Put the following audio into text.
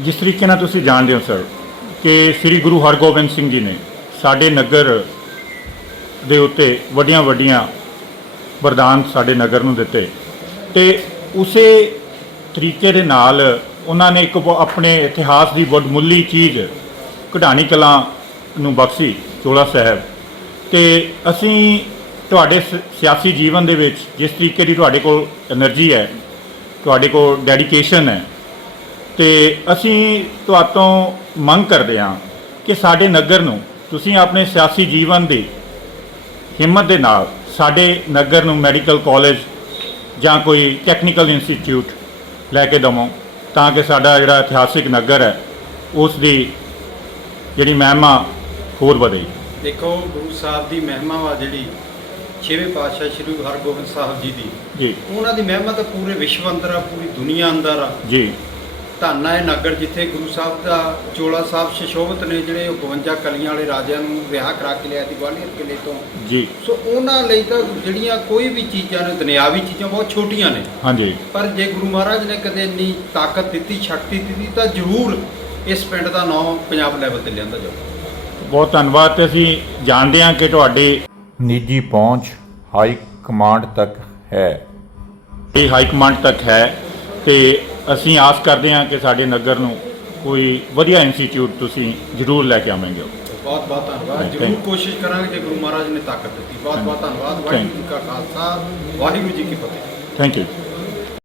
ਜਿਸ ਤਰੀਕੇ ਨਾਲ ਤੁਸੀਂ ਜਾਣਦੇ ਹੋ, ਸਰ, ਕਿ ਸ੍ਰੀ ਗੁਰੂ ਹਰਗੋਬਿੰਦ ਸਿੰਘ ਜੀ ਨੇ ਸਾਡੇ ਨਗਰ ਦੇ ਉੱਤੇ ਵੱਡੀਆਂ ਵੱਡੀਆਂ ਵਰਦਾਨ ਸਾਡੇ ਨਗਰ ਨੂੰ ਦਿੱਤੇ ਤੇ ਉਸੇ ਤਰੀਕੇ ਦੇ ਨਾਲ ਉਹਨਾਂ ਨੇ ਇੱਕ ਆਪਣੇ ਇਤਿਹਾਸ ਦੀ ਮੁੱਲੀ ਚੀਜ਼ ਕਢਾਣੀ ਕਲਾ ਨੂੰ ਬਖਸ਼ੀ, ਚੋਲਾ ਸਾਹਿਬ। ਤੇ ਅਸੀਂ ਤੁਹਾਡੇ ਸਿਆਸੀ ਜੀਵਨ ਦੇ ਵਿੱਚ ਜਿਸ ਤਰੀਕੇ ਦੀ ਤੁਹਾਡੇ ਕੋਲ એનર્ਜੀ ਹੈ, ਤੁਹਾਡੇ ਕੋਲ ਡੈਡੀਕੇਸ਼ਨ ਹੈ ਤੇ ਅਸੀਂ ਤੁਹਾਤੋਂ ਮੰਗ ਕਰਦੇ ਹਾਂ ਕਿ ਸਾਡੇ ਨਗਰ ਨੂੰ ਤੁਸੀਂ ਆਪਣੇ ਸਿਆਸੀ ਜੀਵਨ ਦੀ ਹਿੰਮਤ ਦੇ ਨਾਲ ਸਾਡੇ ਨਗਰ ਨੂੰ ਮੈਡੀਕਲ ਕਾਲਜ ਜਾਂ ਕੋਈ ਟੈਕਨੀਕਲ ਇੰਸਟੀਚਿਊਟ ਲੈ ਕੇ ਦਵੋ ਤਾਂ ਕਿ ਸਾਡਾ ਜਿਹੜਾ ਇਤਿਹਾਸਿਕ ਨਗਰ ਹੈ ਉਸ ਦੀ ਜਿਹੜੀ ਮਹਿਮਾ ਹੋਰ ਵਧੇ। ਦੇਖੋ ਗੁਰੂ ਸਾਹਿਬ ਦੀ ਮਹਿਮਾ ਵਾ ਜਿਹੜੀ ਛੇਵੇਂ ਪਾਤਸ਼ਾਹ ਸ੍ਰੀ ਗੁਰੂ ਹਰਗੋਬਿੰਦ ਸਾਹਿਬ ਜੀ ਦੀ ਜੀ। ਉਹਨਾਂ ਦੀ ਮਹਿਮਾ ਤਾਂ ਪੂਰੇ ਵਿਸ਼ਵ ਅੰਦਰ ਆ ਪੂਰੀ ਦੁਨੀਆ ਅੰਦਰ ਆ। ਜੀ। ਧੰਨ ਹੈ ਨਗਰ ਜਿੱਥੇ ਗੁਰੂ ਸਾਹਿਬ ਦਾ ਚੋਲਾ ਸਾਹਿਬ ਸ਼ਸ਼ੋਭਤ ਨੇ ਜਿਹੜੇ ਉਹ 52 ਕਲੀਆਂ ਵਾਲੇ ਰਾਜਿਆਂ ਨੂੰ ਵਿਆਹ ਕਰਾ ਕੇ ਲਿਆ ਸੀ ਗਵਾਲੀਅਰ ਕਿਲੇ ਤੋਂ। ਜੀ। ਸੋ ਉਹਨਾਂ ਲਈ ਤਾਂ ਜਿਹੜੀਆਂ ਕੋਈ ਵੀ ਚੀਜ਼ਾਂ ਨੇ ਦੁਨਿਆਵੀ ਚੀਜ਼ਾਂ ਬਹੁਤ ਛੋਟੀਆਂ ਨੇ। ਹਾਂਜੀ। ਪਰ ਜੇ ਗੁਰੂ ਮਹਾਰਾਜ ਨੇ ਕਦੇ ਇੰਨੀ ਤਾਕਤ ਦਿੱਤੀ ਸ਼ਕਤੀ ਦਿੱਤੀ ਤਾਂ ਜ਼ਰੂਰ ਇਸ ਪਿੰਡ ਦਾ ਨਾਮ ਪੰਜਾਬ ਲੈਵਲ ਤੇ ਲਿਆਂਦਾ ਜਾਊਗਾ ਬਹੁਤ ਧੰਨਵਾਦ ਤੇ ਅਸੀਂ ਜਾਣਦੇ ਹਾਂ ਕਿ ਤੁਹਾਡੀ ਨਿੱਜੀ ਪਹੁੰਚ ਹਾਈ ਕਮਾਂਡ ਤੱਕ ਹੈ। ਇਹ ਹਾਈ ਕਮਾਂਡ ਤੱਕ ਹੈ ਤੇ ਅਸੀਂ ਆਸ ਕਰਦੇ ਹਾਂ ਕਿ ਸਾਡੇ ਨਗਰ ਨੂੰ ਕੋਈ ਵਧੀਆ ਇੰਸਟੀਚਿਊਟ ਤੁਸੀਂ ਜ਼ਰੂਰ ਲੈ ਕੇ ਆਵੇਂਗੇ। ਬਹੁਤ ਬਹੁਤ ਧੰਨਵਾਦ। ਜ਼ਰੂਰ. ਕੋਸ਼ਿਸ਼ ਕਰਾਂਗੇ ਜੇ ਗੁਰੂ ਮਹਾਰਾਜ ਨੇ ਤਾਕਤ ਦਿੱਤੀ। ਬਹੁਤ ਬਹੁਤ ਧੰਨਵਾਦ। ਵਾਹਿਗੁਰੂ ਜੀ ਕਾ ਖਾਲਸਾ ਵਾਹਿਗੁਰੂ ਜੀ ਕੀ ਫਤਿਹ। Thank you